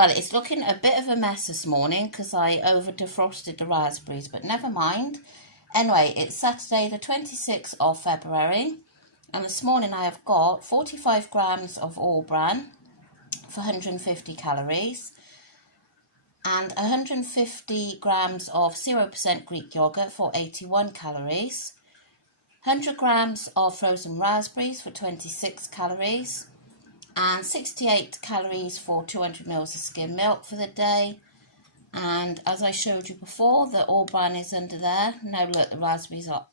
Well, it's looking a bit of a mess this morning because I over defrosted the raspberries, but never mind. Anyway, it's Saturday the 26th of February, and this morning I have got 45 grams of all bran for 150 calories and 150 grams of 0% Greek yogurt for 81 calories, 100 grams of frozen raspberries for 26 calories, and 68 calories for 200 mils of skim milk for the day. And as I showed you before, the all bran is under there. Now look, the raspberries are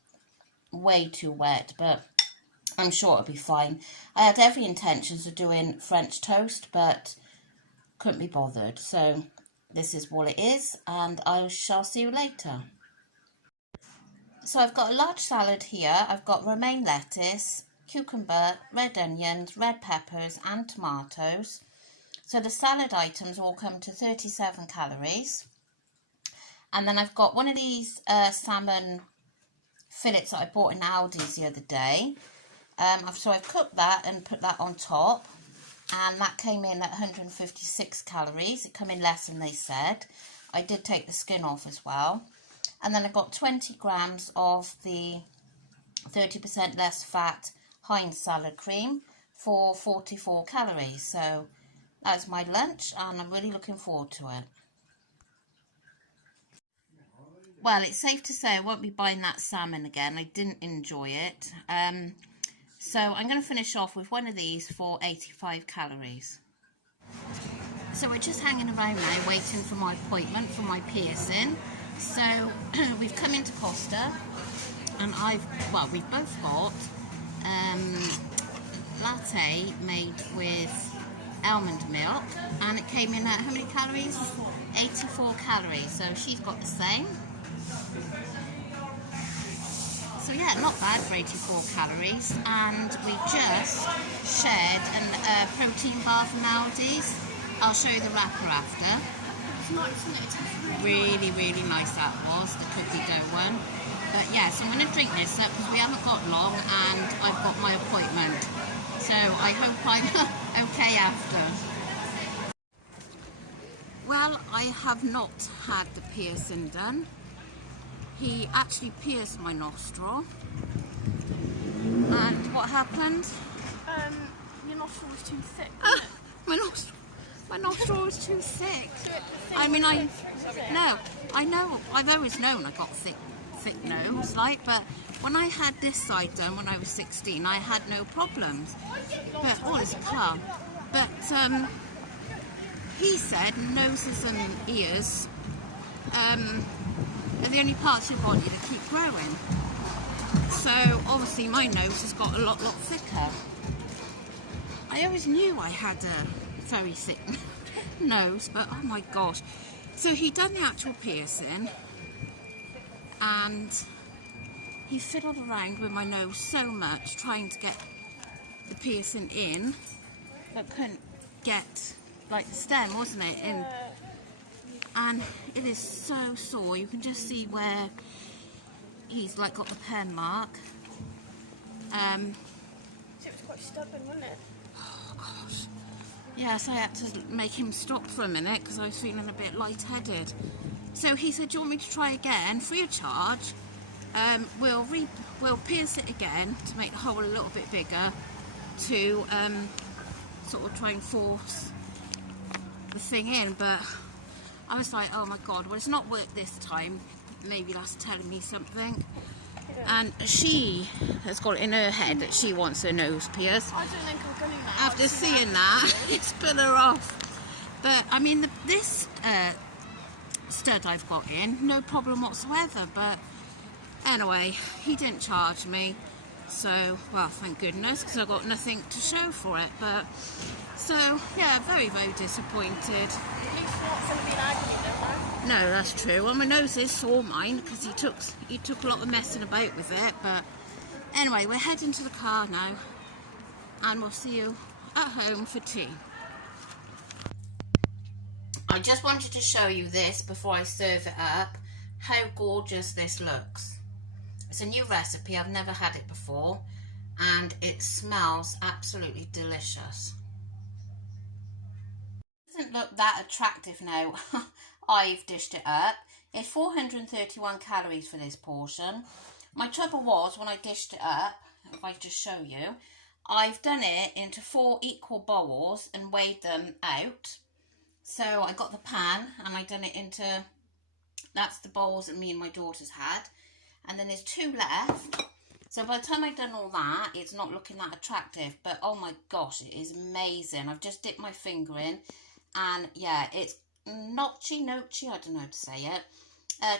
way too wet, but I'm sure it'll be fine. I had every intentions of doing French toast, but couldn't be bothered. So this is what it is, and I shall see you later. So I've got a large salad here. I've got romaine lettuce, cucumber, red onions, red peppers and tomatoes. So the salad items all come to 37 calories. And then I've got one of these salmon fillets that I bought in Aldi's the other day. So I've cooked that and put that on top. And that came in at 156 calories. It came in less than they said. I did take the skin off as well. And then I've got 20 grams of the 30% less fat Heinz salad cream for 44 calories. So that's my lunch and I'm really looking forward to it. Well, it's safe to say I won't be buying that salmon again. I didn't enjoy it. So I'm going to finish off with one of these for 85 calories. So we're just hanging around now waiting for my appointment for my piercing. So we've come into Costa and we've both got latte made with almond milk, and it came in at how many calories? 84 calories, so she's got the same. So yeah, not bad for 84 calories. And we just shared a protein bar from Aldi's. I'll show you the wrapper after. Really, really nice that was, the cookie dough one. But yeah, so I'm going to drink this up because we haven't got long and I've got my appointment. So I hope I'm okay after. Well, I have not had the piercing done. He actually pierced my nostril. And what happened? Your nostril was too thick, My nostril was too thick. I mean, I know, I've always known I got thick nose, but when I had this side done when I was 16, I had no problems. But, it's a clown. But, he said noses and ears are the only parts of your body that keep growing. So, obviously, my nose has got a lot thicker. I always knew I had a very thick nose, but oh my gosh. So he done the actual piercing and he fiddled around with my nose so much trying to get the piercing in, but couldn't get like the stem, wasn't it, in. And it is so sore. You can just see where he's like got the pen mark. It was quite stubborn, wasn't it? Oh gosh. Yes, I had to make him stop for a minute because I was feeling a bit lightheaded. So he said, do you want me to try again, free of charge? We'll pierce it again to make the hole a little bit bigger to sort of try and force the thing in. But I was like, oh my God, well, it's not worked this time. Maybe that's telling me something. And she has got it in her head that she wants her nose pierced. I don't think I'm going to. After seeing that, it's put her off. But I mean, this stud I've got in, no problem whatsoever. But anyway, he didn't charge me. So, well, thank goodness, because I've got nothing to show for it. But so, yeah, very, very disappointed. At least not going to be an argument, though. No, that's true. Well, my nose is sore, mine, because he took a lot of messing about with it. But anyway, we're heading to the car now, and we'll see you at home for tea. I just wanted to show you this before I serve it up, how gorgeous this looks. It's a new recipe, I've never had it before, and it smells absolutely delicious. doesn't look that attractive now. I've dished it up. It's 431 calories for this portion. My trouble was when I dished it up, if I just show you, I've done it into 4 equal bowls and weighed them out. So I got the pan and I done it into, that's the bowls that me and my daughters had. And then there's 2 left. So by the time I've done all that, it's not looking that attractive. But oh my gosh, it is amazing. I've just dipped my finger in. And yeah, it's nochi, I don't know how to say it.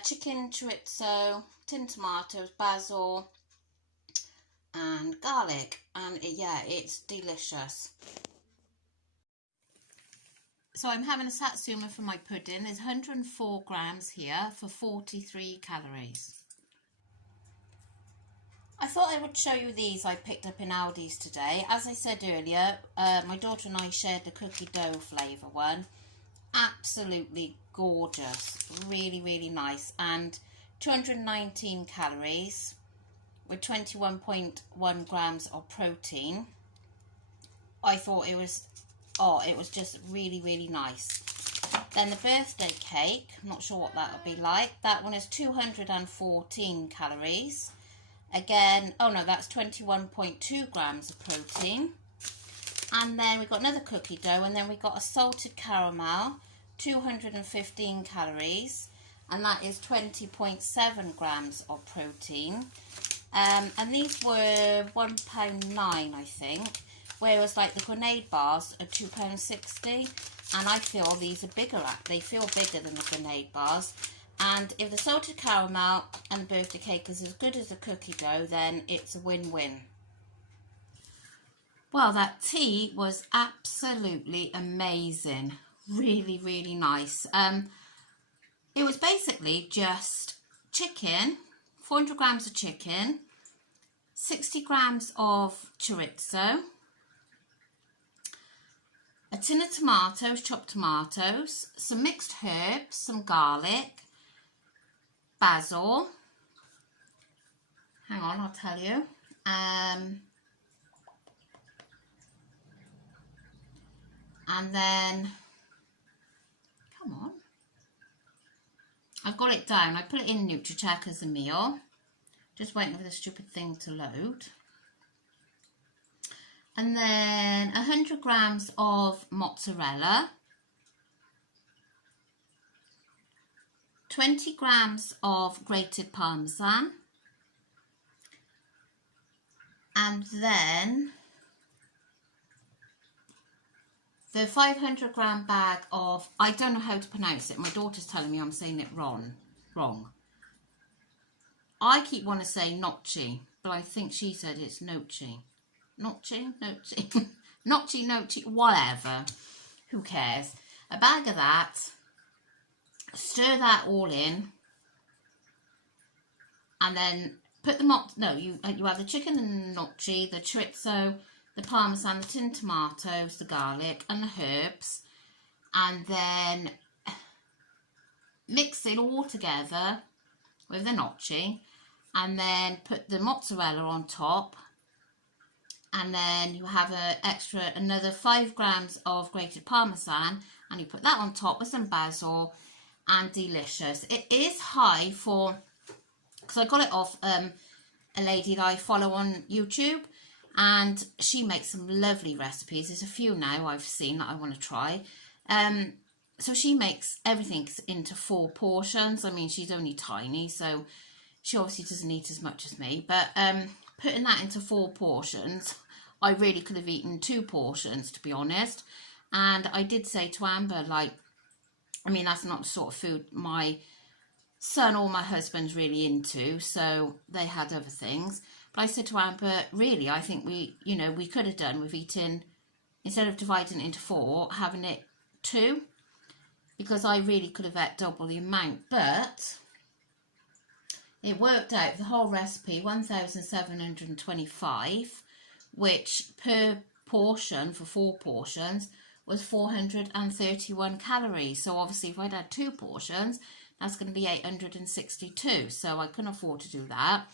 Chicken, chorizo, tin tomatoes, basil, and garlic. And yeah, it's delicious. So I'm having a satsuma for my pudding. There's 104 grams here for 43 calories. I thought I would show you these I picked up in Aldi's today. As I said earlier, my daughter and I shared the cookie dough flavour one. Absolutely gorgeous. Really, really nice. And 219 calories with 21.1 grams of protein. I thought it was just really, really nice. Then the birthday cake, I'm not sure what that would be like. That one is 214 calories. Again, oh no, that's 21.2 grams of protein. And then we've got another cookie dough, and then we've got a salted caramel, 215 calories, and that is 20.7 grams of protein. And these were £1.9, I think, whereas like the grenade bars are £2.60, and I feel these are bigger. They feel bigger than the grenade bars. And if the salted caramel and the birthday cake is as good as the cookie dough, then it's a win-win. Well, that tea was absolutely amazing. Really, really nice. It was basically just chicken, 400 grams of chicken, 60 grams of chorizo, a tin of tomatoes, chopped tomatoes, some mixed herbs, some garlic, basil, hang on, I'll tell you, and then, come on, I've got it down, I put it in nutracheck as a meal, just waiting for the stupid thing to load. And then 100 grams of mozzarella, 20 grams of grated parmesan, and then the 500 gram bag of, I don't know how to pronounce it, my daughter's telling me I'm saying it wrong. I keep wanting to say gnocchi, but I think she said it's nochi. Gnocchi, gnocchi, whatever, who cares. A bag of that. Stir that all in, and then put the you have the chicken and the gnocchi, the chorizo, the parmesan, the tin tomatoes, the garlic and the herbs, and then mix it all together with the gnocchi, and then put the mozzarella on top, and then you have another 5 grams of grated parmesan, and you put that on top with some basil. And delicious. It is high for, because I got it off a lady that I follow on YouTube, and she makes some lovely recipes. There's a few now I've seen that I want to try. So she makes everything into 4 portions. I mean, she's only tiny, so she obviously doesn't eat as much as me, but putting that into 4 portions, I really could have eaten 2 portions, to be honest. And I did say to Amber, like, I mean, that's not the sort of food my son or my husband's really into, so they had other things. But I said to Amber, really, I think we could have done with eating, instead of dividing it into 4, having it 2, because I really could have ate double the amount. But it worked out, the whole recipe, 1,725, which per portion, for 4 portions, was 431 calories. So obviously if I'd had 2 portions, that's going to be 862. So I couldn't afford to do that.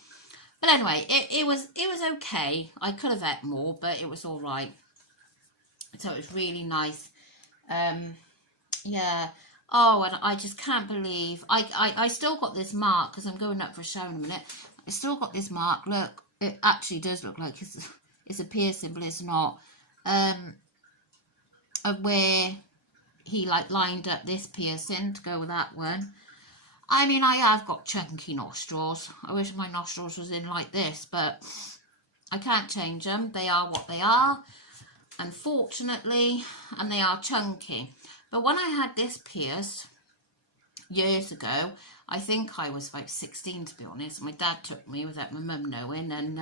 But anyway, it was okay. I could have ate more, but it was all right. So it was really nice. Yeah. Oh, and I just can't believe I still got this mark because I'm going up for a shower in a minute. I still got this mark. Look, it actually does look like it's a piercing, but it's not. Of where he like lined up this piercing to go with that one. I mean, I have got chunky nostrils. I wish my nostrils was in like this, but I can't change them. They are what they are, unfortunately, and they are chunky. But when I had this pierced years ago, I think I was about 16, to be honest. My dad took me without my mum knowing, and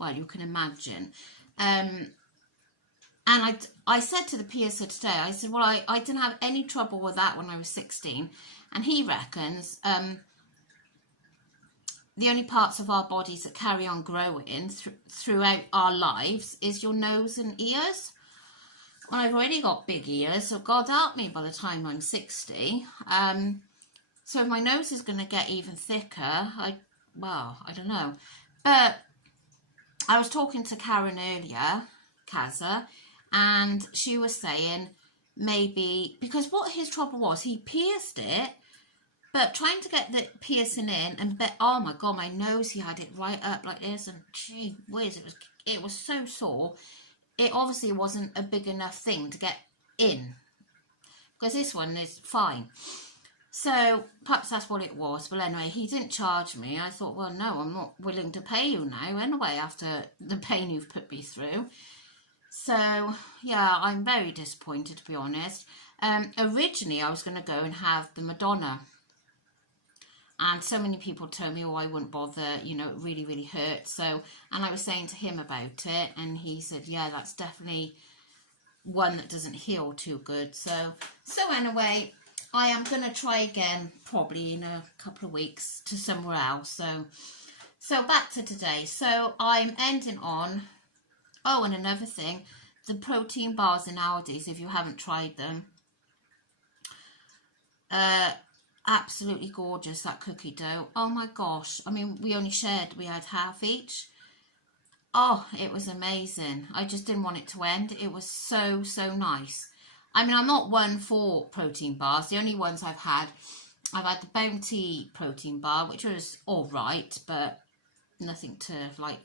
well, you can imagine. And I said to the piercer today, I said, well, I didn't have any trouble with that when I was 16. And he reckons the only parts of our bodies that carry on growing throughout our lives is your nose and ears. Well, I've already got big ears, so God help me by the time I'm 60. So if my nose is going to get even thicker, well, I don't know. But I was talking to Karen earlier, Kaza, and she was saying maybe, because what his trouble was, he pierced it, but trying to get the piercing in, and oh my God, my nose, he had it right up like this, and gee whiz, it was so sore. It obviously wasn't a big enough thing to get in, because this one is fine. So perhaps that's what it was. Well, anyway, he didn't charge me. I thought, well, no, I'm not willing to pay you now anyway after the pain you've put me through. So yeah, I'm very disappointed, to be honest. Originally, I was going to go and have the Madonna. And so many people told me, oh, I wouldn't bother, you know, it really, really hurts. So, and I was saying to him about it, and he said, yeah, that's definitely one that doesn't heal too good. So anyway, I am going to try again, probably in a couple of weeks, to somewhere else. So back to today. So I'm ending on, oh, and another thing, the protein bars in Aldi's, if you haven't tried them. Absolutely gorgeous, that cookie dough. Oh my gosh, I mean, we had half each. Oh, it was amazing. I just didn't want it to end. It was so nice. I mean, I'm not one for protein bars. The only ones I've had the Bounty protein bar, which was all right, but nothing to like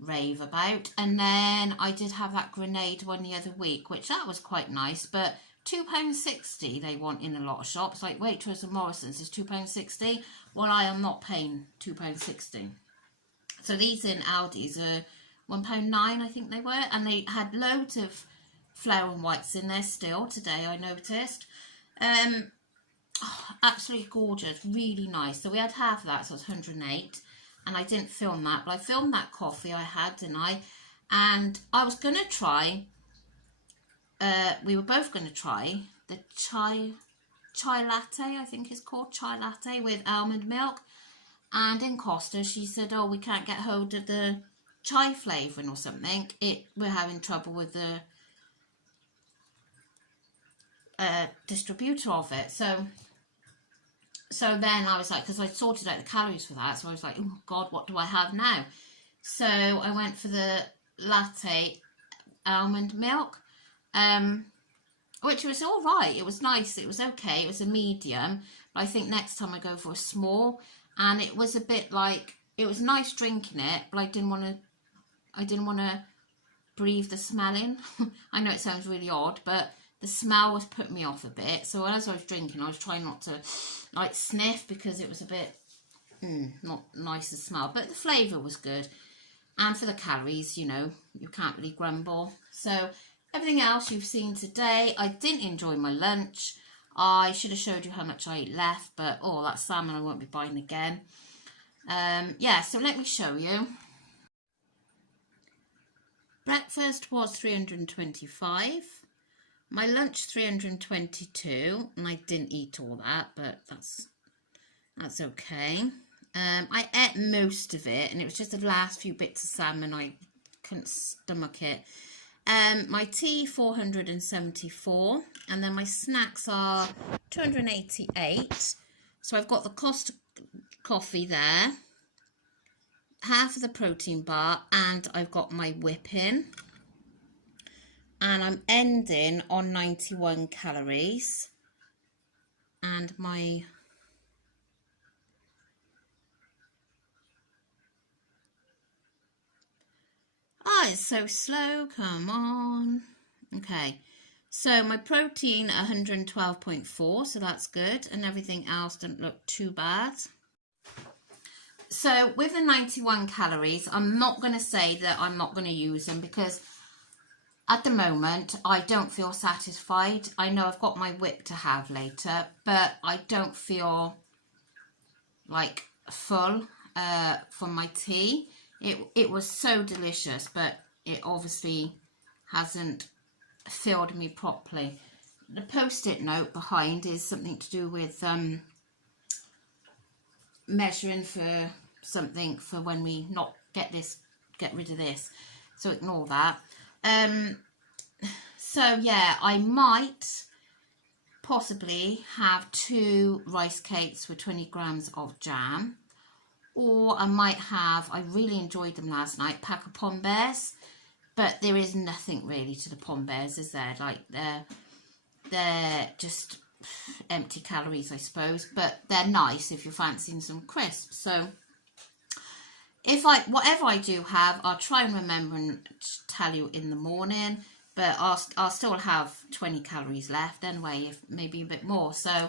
rave about. And then I did have that grenade one the other week, which that was quite nice, but £2.60 they want in a lot of shops, like Waitrose and Morrison's is £2.60. Well, I am not paying £2.60. So these in Aldi's are £1.09, I think they were, and they had loads of flour and whites in there still today, I noticed. Absolutely gorgeous, really nice. So we had half of that, so it was 108, and I didn't film that, but I filmed that coffee I had, didn't I? And I was going to try, we were both going to try the chai latte, I think it's called, chai latte with almond milk. And in Costa, she said, oh, we can't get hold of the chai flavouring or something. We're having trouble with the distributor of it. So then I was like, because I sorted out the calories for that, so I was like, oh God, what do I have now? So I went for the latte almond milk, which was all right. It was nice. It was okay. It was a medium. But I think next time I go for a small. And it was a bit like, it was nice drinking it, but I didn't want to breathe the smell in. I know it sounds really odd, but the smell was putting me off a bit. So as I was drinking, I was trying not to like sniff, because it was a bit not nice to smell. But the flavour was good. And for the calories, you know, you can't really grumble. So everything else you've seen today. I didn't enjoy my lunch. I should have showed you how much I ate left, but oh, that salmon I won't be buying again. Yeah, so let me show you. Breakfast was 325. My lunch 322, and I didn't eat all that, but that's okay. I ate most of it, and it was just the last few bits of salmon. I couldn't stomach it. My tea 474, and then my snacks are 288. So I've got the Costa coffee there, half of the protein bar, and I've got my whipping. and I'm ending on 91 calories. And my it's so slow, come on. Okay, so my protein 112.4, so that's good, and everything else doesn't look too bad. So with the 91 calories, I'm not going to say that I'm not going to use them, because at the moment I don't feel satisfied. I know I've got my whip to have later, but I don't feel like full from my tea. It was so delicious, but it obviously hasn't filled me properly. The post-it note behind is something to do with measuring for something for when we not get rid of this, so ignore that. So yeah, I might possibly have 2 rice cakes with 20 grams of jam, or I might have, I really enjoyed them last night, pack of Pom Bears, but there is nothing really to the Pom Bears, is there? Like they're just empty calories, I suppose, but they're nice if you're fancying some crisps. So whatever I do have, I'll try and remember and tell you in the morning, but I'll still have 20 calories left anyway, if maybe a bit more. So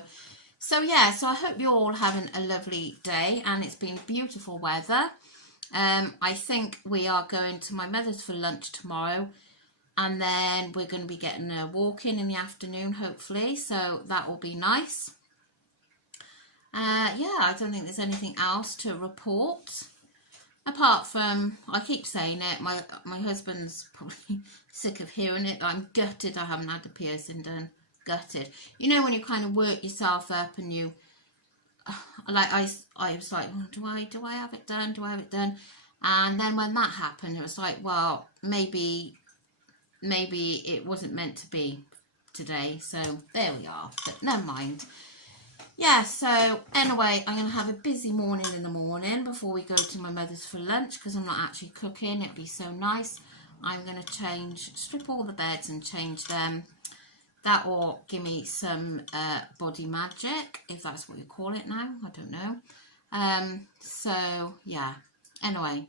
yeah, so I hope you're all having a lovely day, and it's been beautiful weather. I think we are going to my mother's for lunch tomorrow, and then we're going to be getting a walk in the afternoon, hopefully, so that will be nice. Yeah, I don't think there's anything else to report. Apart from, I keep saying it, my husband's probably sick of hearing it. I'm gutted I haven't had the piercing done. Gutted. You know when you kind of work yourself up and you, like I was like, oh, do I have it done? Do I have it done? And then when that happened, it was like, well, maybe it wasn't meant to be today. So there we are. But never mind. Yeah, so anyway, I'm going to have a busy morning in the morning before we go to my mother's for lunch, because I'm not actually cooking. It'll be so nice. I'm going to strip all the beds and change them. That will give me some body magic, if that's what you call it now. I don't know. So, yeah. Anyway,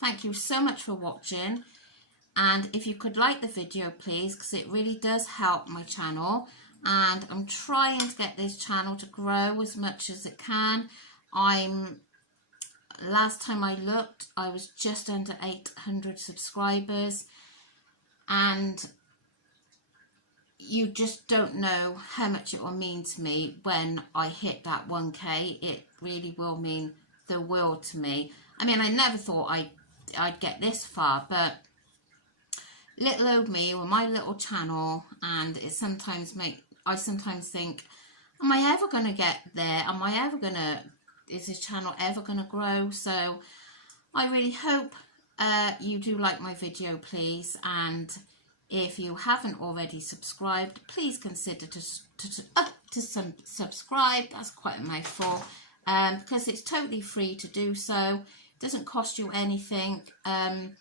thank you so much for watching. And if you could like the video, please, because it really does help my channel. And I'm trying to get this channel to grow as much as it can. Last time I looked, I was just under 800 subscribers, and you just don't know how much it will mean to me when I hit that 1K. It really will mean the world to me. I mean, I never thought I'd get this far, but little old me with my little channel, and I sometimes think, am I ever going to get there? Is this channel ever going to grow? So I really hope you do like my video, please. And if you haven't already subscribed, please consider to subscribe. That's quite a mouthful, because it's totally free to do so. It doesn't cost you anything. And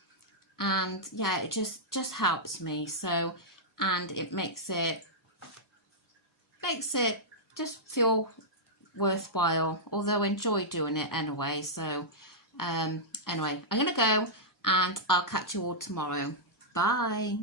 yeah, it just helps me. So, and it makes it just feel worthwhile, although I enjoy doing it anyway. So anyway, I'm gonna go, and I'll catch you all tomorrow. Bye.